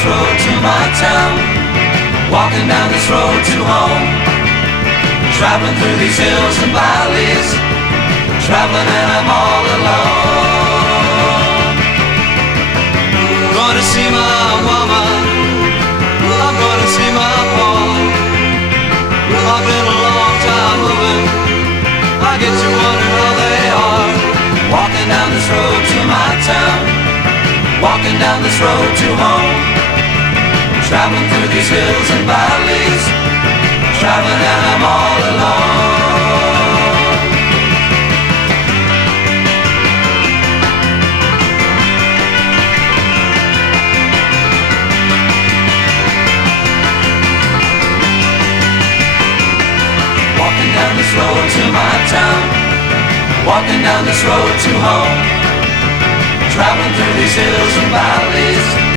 this road to my town, walking down this road to home, traveling through these hills and valleys, traveling and I'm all alone. Gonna see my mama, I'm gonna see my pa. I've been a long time moving, I get you wondering how they are. Walking down this road to my town, walking down this road to home, traveling through these hills and valleys, traveling and I'm all alone. Walking down this road to my town, walking down this road to home, traveling through these hills and valleys,